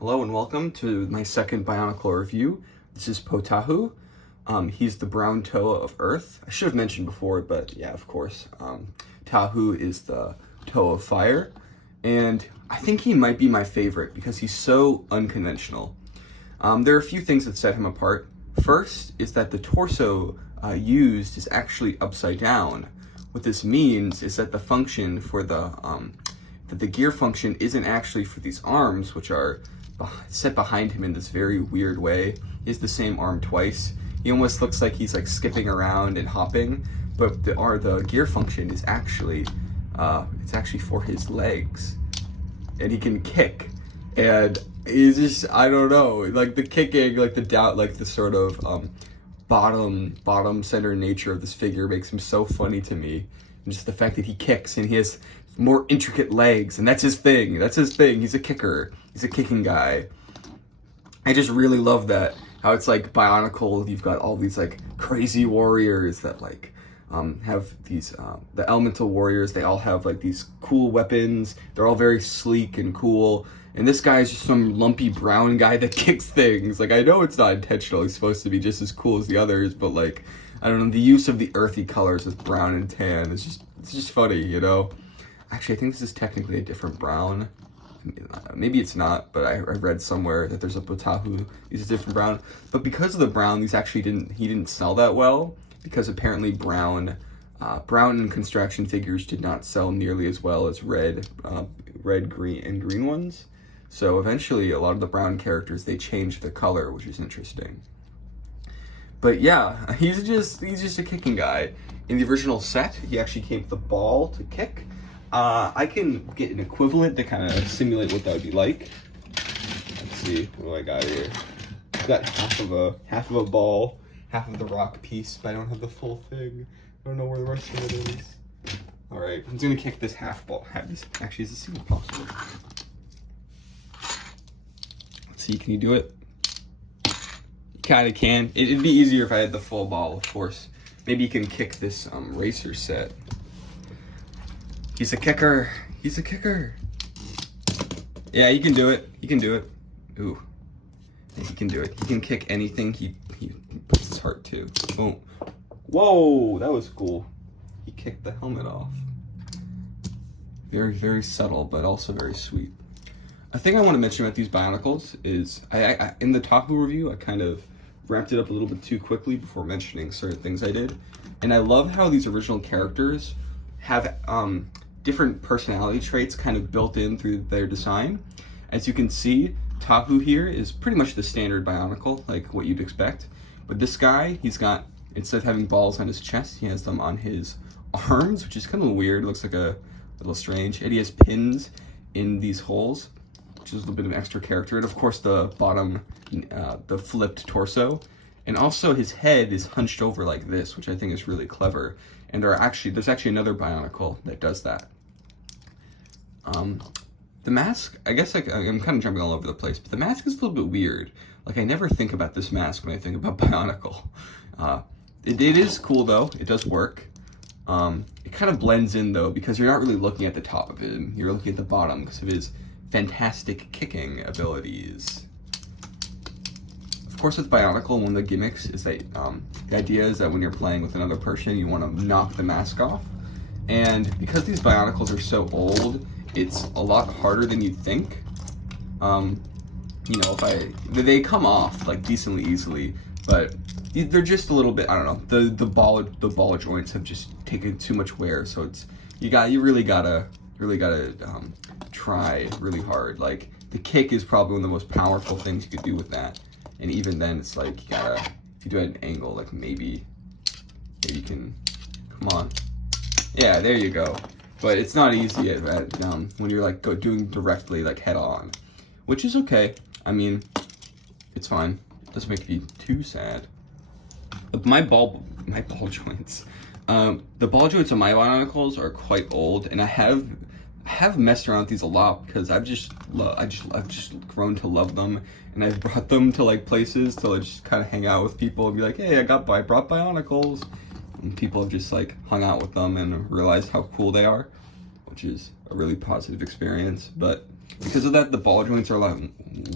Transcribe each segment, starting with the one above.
Hello and welcome to my second Bionicle review. This is Pohatu. He's the brown toe of Earth. I should have mentioned before, but yeah, of course. Tahu is the toe of fire. And I think he might be my favorite because he's so unconventional. There are a few things that set him apart. First is that the torso used is actually upside down. What this means is that the function for the gear function isn't actually for these arms, which are set behind him in this very weird way. He has the same arm twice. He almost looks like he's like skipping around and hopping, but the gear function is actually it's actually for his legs, and he can kick. And he's just, I don't know, like the kicking, like the doubt, like the sort of bottom center nature of this figure makes him so funny to me. And just the fact that he kicks and he has more intricate legs, and that's his thing. That's his thing. He's a kicker. He's a kicking guy. I just really love that. How it's like Bionicle, you've got all these like crazy warriors that like have these, the elemental warriors, they all have like these cool weapons. They're all very sleek and cool. And this guy is just some lumpy brown guy that kicks things. Like, I know it's not intentional. He's supposed to be just as cool as the others, but like, I don't know, the use of the earthy colors with brown and tan is it's just funny, you know? Actually, I think this is technically a different brown. Maybe it's not, but I read somewhere that there's a Pohatu uses different brown. But because of the brown, these actually didn't sell that well, because apparently brown and construction figures did not sell nearly as well as red, green, and green ones. So eventually, a lot of the brown characters, they changed the color, which is interesting. But yeah, he's just a kicking guy. In the original set, he actually came with the ball to kick. I can get an equivalent to kind of simulate what that would be like. Let's see, what do I got here? I've got half of a ball, half of the rock piece, but I don't have the full thing. I don't know where the rest of it is. All right, I'm just gonna kick this half ball. Actually, is this even possible? Let's see, can you do it? You kind of can. It'd be easier if I had the full ball, of course. Maybe you can kick this racer set. He's a kicker. He's a kicker. Yeah, he can do it. He can do it. Ooh. Yeah, he can do it. He can kick anything he puts his heart to. Boom. Whoa, that was cool. He kicked the helmet off. Very, very subtle, but also very sweet. A thing I want to mention about these Bionicles is, I in the Tahu review, I kind of ramped it up a little bit too quickly before mentioning certain things I did. And I love how these original characters have different personality traits kind of built in through their design. As you can see, Tahu here is pretty much the standard Bionicle, like what you'd expect. But this guy, he's got, instead of having balls on his chest, he has them on his arms, which is kind of weird. It looks like a little strange. And he has pins in these holes, which is a little bit of an extra character. And of course the bottom, the flipped torso. And also his head is hunched over like this, which I think is really clever. And there's actually another Bionicle that does that. The mask, I guess I'm kind of jumping all over the place, but the mask is a little bit weird. Like, I never think about this mask when I think about Bionicle. It is cool though, it does work. It kind of blends in though, because you're not really looking at the top of him, you're looking at the bottom because of his fantastic kicking abilities. Of course, with Bionicle, one of the gimmicks is that the idea is that when you're playing with another person, you want to knock the mask off. And because these Bionicles are so old, it's a lot harder than you'd think. You know, they come off like decently easily, but they're just a little bit, I don't know, the ball joints have just taken too much wear, so it's you really gotta try really hard. Like, the kick is probably one of the most powerful things you could do with that. And even then, it's like, you gotta, if you do it at an angle, like maybe you can, come on. Yeah, there you go. But it's not easy when you're like doing directly, like head on, which is okay. I mean, it's fine. It doesn't make me too sad. My ball joints, the ball joints on my Bionicles are quite old, and I have messed around with these a lot because I've just grown to love them, and I've brought them to like places to like, just kind of hang out with people and be like, hey, I brought Bionicles, and people have just like hung out with them and realized how cool they are, which is a really positive experience. But because of that, the ball joints are a lot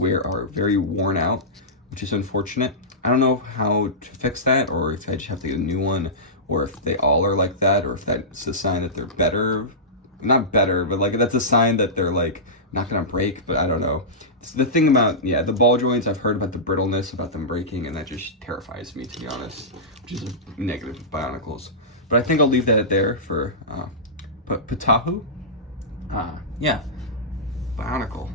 are very worn out, which is unfortunate. I don't know how to fix that, or if I just have to get a new one, or if they all are like that, or if that's a sign that they're better. Not better, but like that's a sign that they're like not gonna break, but I don't know. It's the thing about, yeah, the ball joints, I've heard about the brittleness, about them breaking, and that just terrifies me, to be honest, which is a negative with Bionicles. But I think I'll leave that there for Pohatu. Yeah, Bionicle.